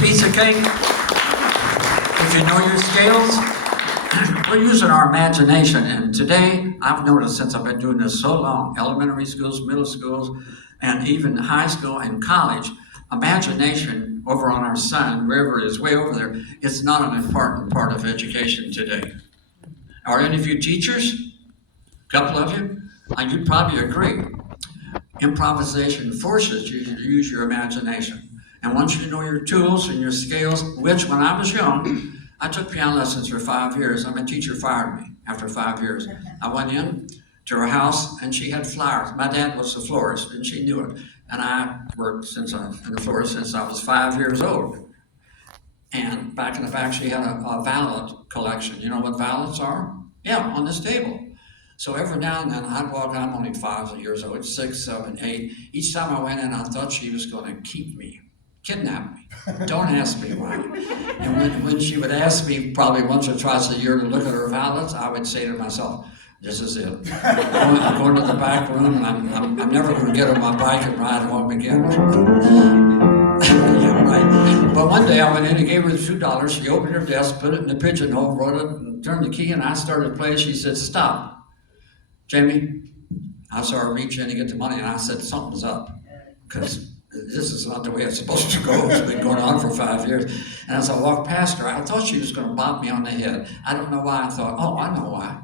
Piece of cake. If you know your scales, we're using our imagination. And today, I've noticed since I've been doing this so long, elementary schools, middle schools, and even high school and college, imagination over on our son, wherever it is, way over there, is not an important part of education today. Are any of you teachers? A couple of you? And you'd probably agree. Improvisation forces you to use your imagination. And once you know your tools and your scales, which when I was young, I took piano lessons for 5 years. My teacher fired me after 5 years. I went in to her house and she had flowers. My dad was a florist and she knew it. And I worked in the florist since I was 5 years old. And back in the back, she had a vallet collection. You know what vallets are? Yeah, on this table. So every now and then I'd walk, I'm only 5 years old, 6, 7, 8. Each time I went in, I thought she was going to keep me. Kidnap me. Don't ask me why. And when she would ask me probably once or twice a year to look at her valets, I would say to myself, this is it. I'm going to the back room and I'm never going to get on my bike and ride home again. Yeah, right. But one day I went in and gave her the $2. She opened her desk, put it in the pigeonhole, wrote it, and turned the key, and I started playing. She said, stop. Jamie, I saw her reach in and get the money, and I said, something's up. Because this is not the way it's supposed to go. It's been going on for 5 years. And as I walked past her, I thought she was going to bop me on the head. I don't know why. I thought, oh, I know why.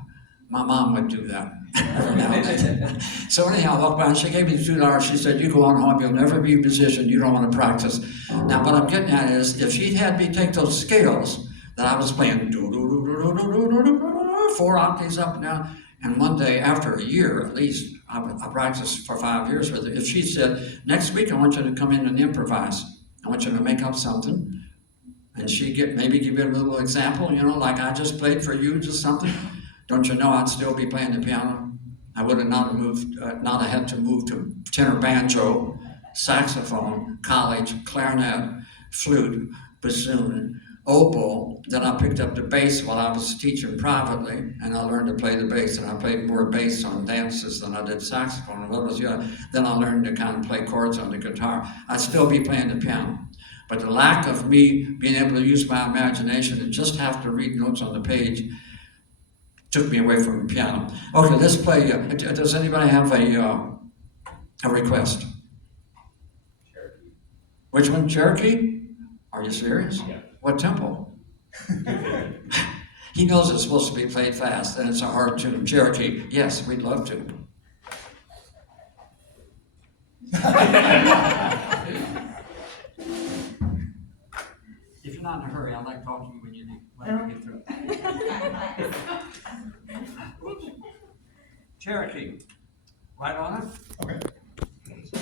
My mom would do that every now and then. So anyhow, I walked by and she gave me the $2. She said, you go on home, you'll never be a musician, you don't want to practice. Now what I'm getting at is, if she'd had me take those scales that I was playing, 4 octaves up and down, and one day, after a year at least, I practiced for 5 years with her. If she said, next week I want you to come in and improvise. I want you to make up something. And she'd maybe give you a little example, you know, like I just played for you, just something. Don't you know I'd still be playing the piano? I would have not had to move to tenor banjo, saxophone, college, clarinet, flute, bassoon, oboe. Then I picked up the bass while I was teaching privately, and I learned to play the bass, and I played more bass on dances than I did saxophone. And what was the other? Then I learned to kind of play chords on the guitar. I'd still be playing the piano. But the lack of me being able to use my imagination and just have to read notes on the page took me away from the piano. Okay, let's play. Does anybody have a request? Cherokee. Which one? Cherokee? Are you serious? Yeah. What tempo? He knows it's supposed to be played fast, and it's a hard tune. Cherokee, yes, we'd love to. If you're not in a hurry, I like talking to you when you get through. Cherokee, right on it? Okay.